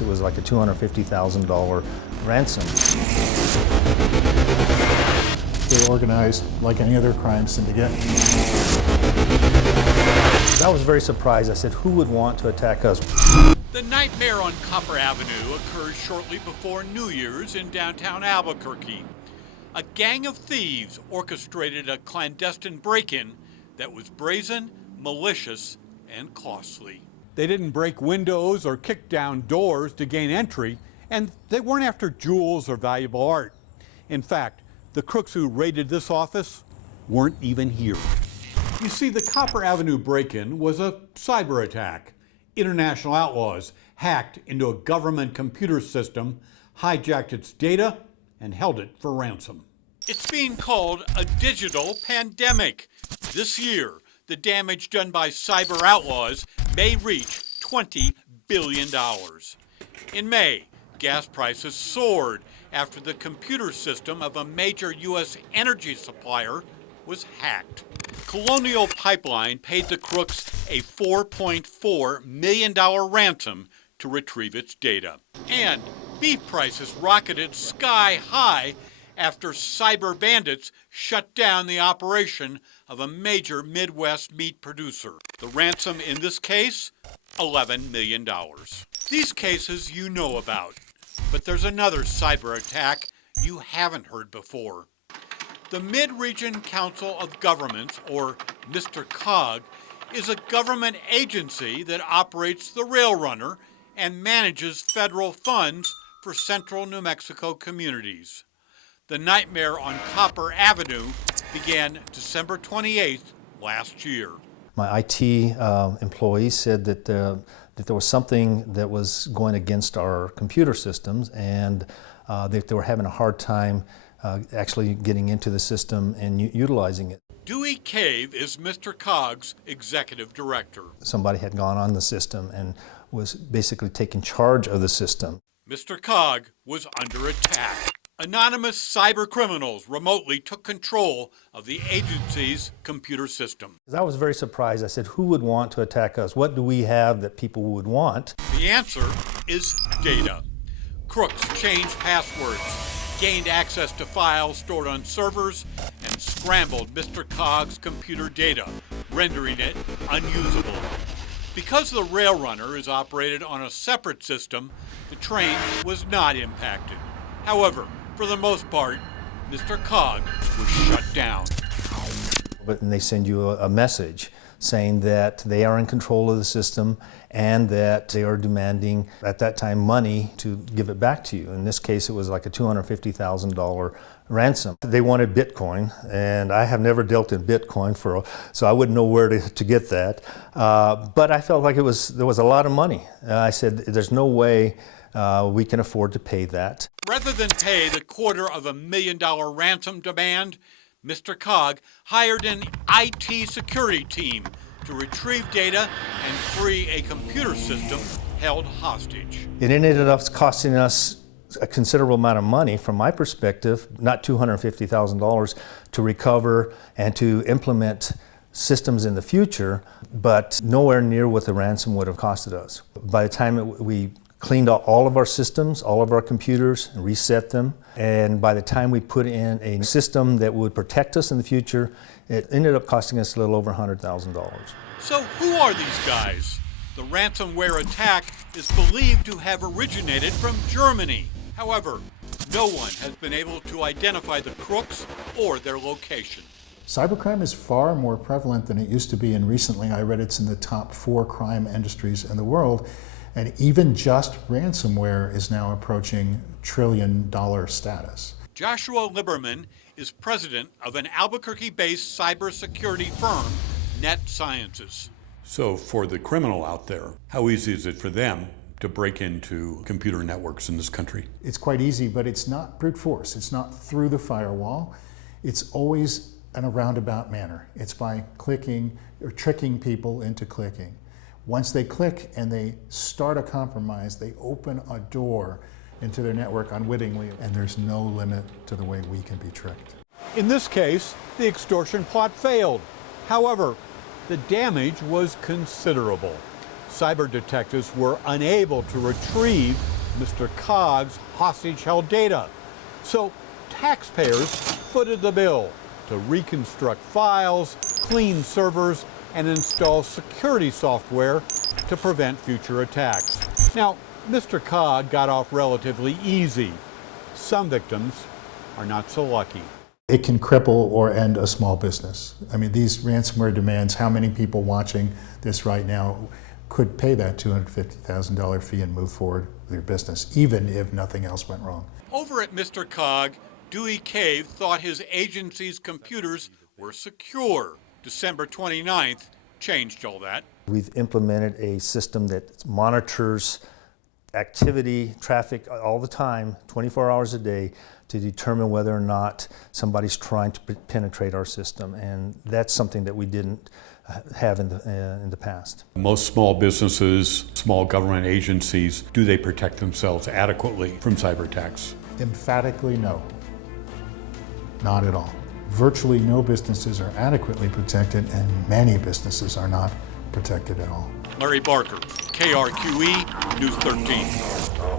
It was like a $250,000 ransom. They're organized like any other crime syndicate. I was very surprised. I said, who would want to attack us? The nightmare on Copper Avenue occurred shortly before New Year's in downtown Albuquerque. A gang of thieves orchestrated a clandestine break-in that was brazen, malicious, and costly. They didn't break windows or kick down doors to gain entry, and they weren't after jewels or valuable art. In fact, the crooks who raided this office weren't even here. You see, the Copper Avenue break-in was a cyber attack. International outlaws hacked into a government computer system, hijacked its data, and held it for ransom. It's being called a digital pandemic. This year, the damage done by cyber outlaws may reach $20 billion. In May, gas prices soared after the computer system of a major U.S. energy supplier was hacked. Colonial Pipeline paid the crooks a $4.4 million ransom to retrieve its data. And beef prices rocketed sky high after cyber bandits shut down the operation of a major Midwest meat producer. The ransom in this case, $11 million. These cases you know about, but there's another cyber attack you haven't heard before. The Mid-Region Council of Governments, or Mr. COG, is a government agency that operates the Rail Runner and manages federal funds for central New Mexico communities. The nightmare on Copper Avenue began December 28th last year. My IT employees said that there was something that was going against our computer systems, and that they were having a hard time actually getting into the system and utilizing it. Dewey Cave is Mr. Cog's executive director. Somebody had gone on the system and was basically taking charge of the system. Mr. Cog was under attack. Anonymous cyber criminals remotely took control of the agency's computer system. I was very surprised. I said, who would want to attack us? What do we have that people would want? The answer is data. Crooks changed passwords, gained access to files stored on servers, and scrambled Mr. Cog's computer data, rendering it unusable. Because the Rail Runner is operated on a separate system, the train was not impacted. However, for the most part, Mr. Cog was shut down. But they send you a message saying that they are in control of the system and that they are demanding, at that time, money to give it back to you. In this case, it was like a $250,000 ransom. They wanted Bitcoin, and I have never dealt in Bitcoin, so I wouldn't know where to get that. But I felt like there was a lot of money. I said, there's no way we can afford to pay that. Rather than pay the $250,000 ransom demand, Mr. Cog hired an IT security team to retrieve data and free a computer system held hostage. It ended up costing us a considerable amount of money, from my perspective, not $250,000, to recover and to implement systems in the future, but nowhere near what the ransom would have costed us. By the time we cleaned out all of our systems, all of our computers, and reset them, and by the time we put in a system that would protect us in the future, it ended up costing us a little over $100,000. So who are these guys? The ransomware attack is believed to have originated from Germany. However, no one has been able to identify the crooks or their location. Cybercrime is far more prevalent than it used to be, and recently I read it's in the top 4 crime industries in the world. And even just ransomware is now approaching trillion-dollar status. Joshua Lieberman is president of an Albuquerque-based cybersecurity firm, Net Sciences. So for the criminal out there, how easy is it for them to break into computer networks in this country? It's quite easy, but it's not brute force. It's not through the firewall. It's always in a roundabout manner. It's by clicking or tricking people into clicking. Once they click and they start a compromise, they open a door into their network unwittingly, and there's no limit to the way we can be tricked. In this case, the extortion plot failed. However, the damage was considerable. cyber detectives were unable to retrieve Mr. Cog's hostage-held data. So taxpayers footed the bill to reconstruct files, clean servers, and install security software to prevent future attacks. Now, Mr. Cog got off relatively easy. Some victims are not so lucky. It can cripple or end a small business. I mean, these ransomware demands, how many people watching this right now could pay that $250,000 fee and move forward with their business, even if nothing else went wrong. Over at Mr. Cog, Dewey Cave thought his agency's computers were secure. December 29th changed all that. We've implemented a system that monitors activity, traffic all the time, 24 hours a day, to determine whether or not somebody's trying to penetrate our system. And that's something that we didn't have in the past. Most small businesses, small government agencies, do they protect themselves adequately from cyber attacks? Emphatically no. Not at all. Virtually no businesses are adequately protected, and many businesses are not protected at all. Larry Barker, KRQE, News 13.